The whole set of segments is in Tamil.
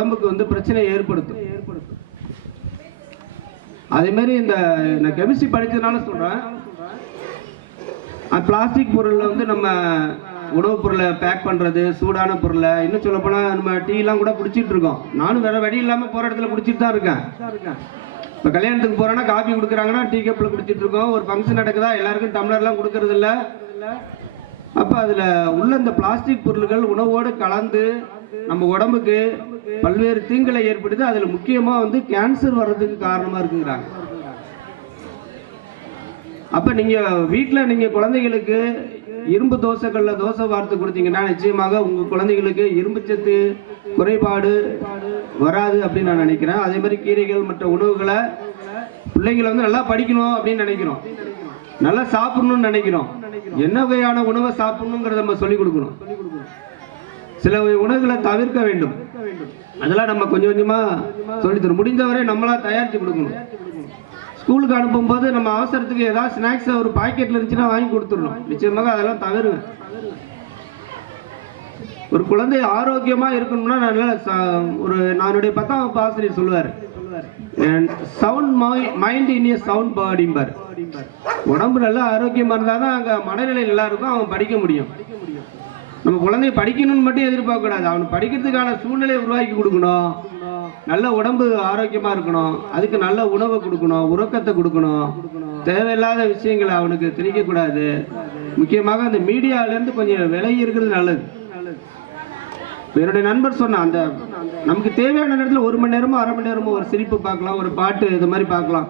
உடம்புக்கு வந்து பிரச்சனையை ஏற்படுத்தும். அதே மாதிரி இந்த நான் கெமிஸ்ட்ரி படிச்சதுனால சொல்றேன், பிளாஸ்டிக் பொருள்ல வந்து நம்ம உணவுப் பொருளை பேக் பண்றது, சூடான பொருளை, இன்னும் சொல்ல போனா நம்ம டீ எல்லாம் கூட குடிச்சிட்டு இருக்கோம். நானும் வேற வழி இல்லாம போற இடத்துல குடிச்சிட்டு தான் இருக்கேன். இப்ப கல்யாணத்துக்கு போறோம்னா காபி குடுக்குறாங்கன்னா டீ கப்ல குடிச்சிட்டு இருக்கோம். ஒரு ஃபங்க்ஷன் நடக்குதா எல்லாருக்கும் டம்ளர்லாம் கொடுக்கறது இல்ல. அப்ப அதுல உள்ள இந்த பிளாஸ்டிக் பொருட்கள் உணவோடு கலந்து நம்ம உடம்புக்கு பல்வேறு தீங்குகளை ஏற்படுது. அதுல முக்கியமா வந்து கேன்சர் வர்றதுக்கு காரணமா இருக்குங்கிறாங்க. அப்ப நீங்க வீட்டுல நீங்க குழந்தைகளுக்கு இரும்பு தோசைகள்ல தோசை வார்த்து கொடுத்தீங்கன்னா நிச்சயமாக உங்க குழந்தைகளுக்கு இரும்பு சத்து குறைபாடு வராது அப்படின்னு நான் நினைக்கிறேன். அதே மாதிரி கீரைகள் மற்ற உணவுகளை பிள்ளைங்களை வந்து நல்லா படிக்கணும் அப்படின்னு நினைக்கிறோம், நல்லா சாப்பிடணும்னு நினைக்கிறோம். என்ன வகையான உணவை சாப்பிடணுங்கிறத நம்ம சொல்லிக் கொடுக்கணும். சில உணவுகளை தவிர்க்க வேண்டும். அதெல்லாம் நம்ம கொஞ்சம் கொஞ்சமா சொல்லி தரும். முடிந்தவரை நம்மளா தயாரிச்சு கொடுக்கணும். ஸ்கூலுக்கு அனுப்பும்போது நம்ம அவசரத்துக்கு ஏதாவது ஸ்நாக்ஸ் ஒரு பாக்கெட்ல இருந்துச்சுன்னா வாங்கி கொடுத்துடணும். நிச்சயமாக அதெல்லாம் தவிருங்க. ஒரு குழந்தை ஆரோக்கியமா இருக்கணும்னா ஒரு நானுடைய 10ஆம் வகுப்பு ஆசிரியர் சொல்லுவார், sound mind in a sound பாடிம்பர். உடம்பு நல்லா ஆரோக்கியமா இருந்தாதான் அங்க மனநிலை நல்லா இருக்கும், அவன் படிக்க முடியும். நம்ம குழந்தைய படிக்கணும்னு மட்டும் எதிர்பார்க்க கூடாது, அவன் படிக்கிறதுக்கான சூழ்நிலையை உருவாக்கி கொடுக்கணும். நல்ல உடம்பு ஆரோக்கியமா இருக்கணும், அதுக்கு நல்ல உணவை கொடுக்கணும், உறக்கத்தை கொடுக்கணும். தேவையில்லாத விஷயங்களை அவனுக்கு திணிக்க கூடாது. முக்கியமாக அந்த மீடியால இருந்து கொஞ்சம் விலகி இருக்கிறது நல்லது. என்னுடைய நண்பர் சொன்ன அந்த நமக்கு தேவையான நேரத்தில் 1 மணி நேரமோ 1/2 மணி நேரமோ ஒரு சிரிப்பு பார்க்கலாம், ஒரு பாட்டு இது மாதிரி பார்க்கலாம்.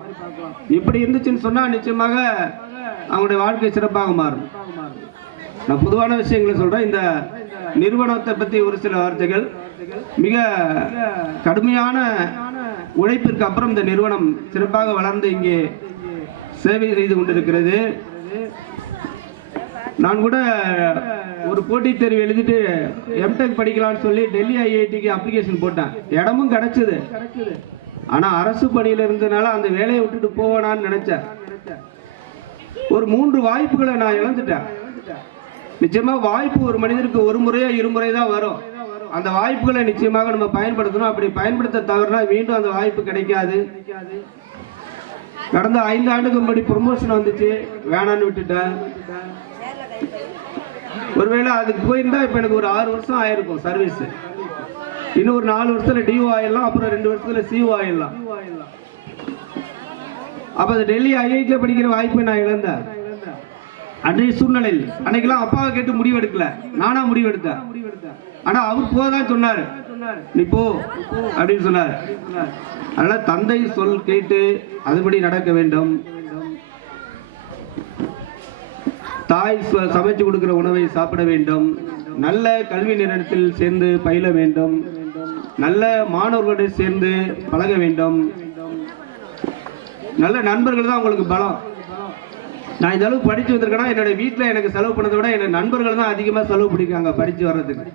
இப்படி இருந்துச்சுன்னு சொன்னா நிச்சயமாக அவங்களுடைய வாழ்க்கை சிறப்பாக மாறும். நான் பொதுவான விஷயங்களை சொல்றேன். இந்த நிறுவனத்தை பத்தி ஒரு சில வார்த்தைகள். மிக கடுமையான உழைப்பிற்கு அப்புறம் இந்த நிறுவனம் சிறப்பாக வளர்ந்து இங்கே சேவை செய்து கொண்டிருக்கிறது. நான் கூட ஒரு போட்டித் தேர்வு எழுதிட்டு எம்டெக் படிக்கலாம்னு சொல்லி டெல்லி ஐஐடிக்கு அப்ளிகேஷன் போட்டேன். இடமும் கிடைச்சது. ஆனா அரசு பணியில இருந்ததுனால அந்த வேலையை விட்டுட்டு போவேனான்னு நினைச்சேன். ஒரு 3 வாய்ப்புகளை நான் இழந்துட்டேன். நிச்சயமா வாய்ப்பு ஒரு மனிதருக்கு ஒரு முறையோ 2 முறை தான் வரும். அந்த வாய்ப்புகளை நிச்சயமாக நம்ம பயன்படுத்தணும். அப்படி பயன்படுத்த தவறுனா மீண்டும் அந்த வாய்ப்பு கிடைக்காது. கடந்த 5 ஆண்டுக்கு முன்னாடி ப்ரொமோஷன் வந்துச்சு, வேணான்னு விட்டுட்டேன். ஒருவேளை அதுக்கு போயிருந்தா இப்ப எனக்கு ஒரு 6 வருஷம் ஆயிருக்கும் சர்வீஸ். இன்னும் ஒரு 4 வருஷத்துல டிஓ ஆயிடலாம், அப்புறம் 2 வருஷத்துல சிஓ ஆயிடலாம். அப்ப அது டெல்லி ஐஐடில படிக்கிற வாய்ப்பை நான் இழந்தேன். அன்றைய சூழ்நிலையில் அன்னைக்கெல்லாம் அப்பாவை கேட்டு முடிவு எடுக்கல, நானா முடிவு எடுத்தேன். ஆனா அவர் போதான் சொன்னாரு, நீ போ அப்படின்னு சொன்னார். அதனால தந்தை சொல் கேட்டு அதுபடி நடக்க வேண்டும். தாய் சமைச்சு கொடுக்கிற உணவை சாப்பிட வேண்டும். நல்ல கல்வி நிறுவனத்தில் சேர்ந்து பயில வேண்டும். நல்ல மாணவர்களுடன் சேர்ந்து பழக வேண்டும். நல்ல நண்பர்கள் தான் உங்களுக்கு பலம். நான் இந்த அளவுக்கு படிச்சு வந்திருக்கேன்னா என்னுடைய வீட்டில் எனக்கு செலவு பண்ணதை விட என்னோட நண்பர்கள் தான் அதிகமாக செலவு பண்ணிருக்காங்க படிச்சு வர்றதுக்கு.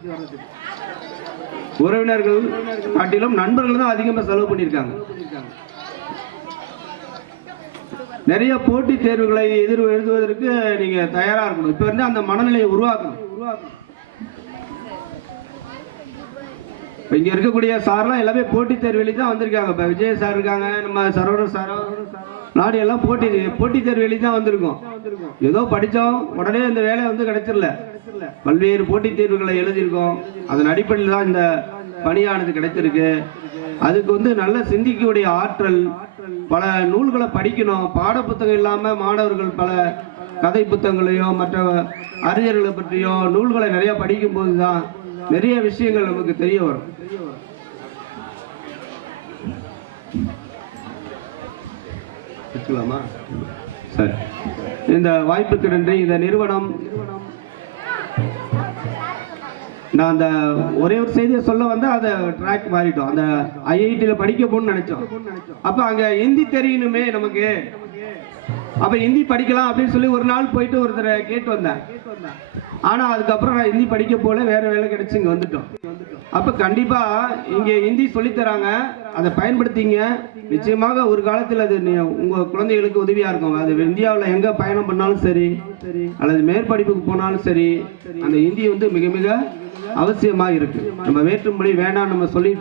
உறவினர்கள் காட்டிலும் நண்பர்கள் தான் அதிகமாக செலவு பண்ணியிருக்காங்க. நிறைய போட்டித் தேர்வுகளை எழுதுவதற்கு நீங்க தயாரா இருக்கணும். இப்ப இருந்து அந்த மனநிலையை உருவாக்கணும். இங்க இருக்கக்கூடிய சார்லாம் எல்லாமே போட்டித் தேர்வு எழுதி தான் வந்திருக்காங்க. இப்ப விஜய் சார் இருக்காங்க, நம்ம சரவணன் சாரோ நாடு எல்லாம் போட்டித் தேர்வு எழுதி தான் வந்திருக்கோம். ஏதோ படித்தோம் உடனே இந்த வேலை வந்து கிடைச்சிடல. பல்வேறு போட்டித் தேர்வுகளை எழுதியிருக்கோம். அதன் அடிப்படையில் தான் இந்த பணியானது கிடைத்திருக்கு. அதுக்கு வந்து நல்ல சிந்திக்கக்கூடிய ஆற்றல், பல நூல்களை படிக்கணும். பாட புத்தகம் இல்லாம மாணவர்கள் பல கதை புத்தகங்களையோ மற்ற அறிஞர்களை பற்றியோ நூல்களை நிறைய படிக்கும் போதுதான் நிறைய விஷயங்கள் நமக்கு தெரிய வரும். சரி, இந்த வாய்ப்புக்கு நன்றி. இந்த நிறுவனம் நான் அந்த ஒரே ஒரு செய்தியை சொல்ல வந்து அதை ட்ராக் மாறிட்டோம். அந்த ஐஐடியில் படிக்க போகணும்னு நினைச்சோம். அப்ப அங்க ஹிந்தி தெரியணுமே நமக்கு, அப்ப ஹிந்தி படிக்கலாம் அப்படின்னு சொல்லி ஒரு நாள் போயிட்டு ஒருத்தரை கேட்டு வந்தேன். ஆனா அதுக்கப்புறம் நான் ஹிந்தி படிக்க போல, வேற வேலை கிடைச்சு இங்க வந்துட்டோம். அப்ப கண்டிப்பா இங்க ஹிந்தி சொல்லித்தராங்க, அதை பயன்படுத்திங்க. நிச்சயமாக ஒரு காலத்தில் அது உங்க குழந்தைகளுக்கு உதவியா இருக்கும். அது இந்தியாவில் எங்க பயணம் பண்ணாலும் சரி, அல்லது மேற்படிப்புக்கு போனாலும் சரி, அந்த ஹிந்தி வந்து மிக மிக அவசியமா இருக்கு. நம்ம வேற்றுமொழி வேண்டாம் நம்ம சொல்லி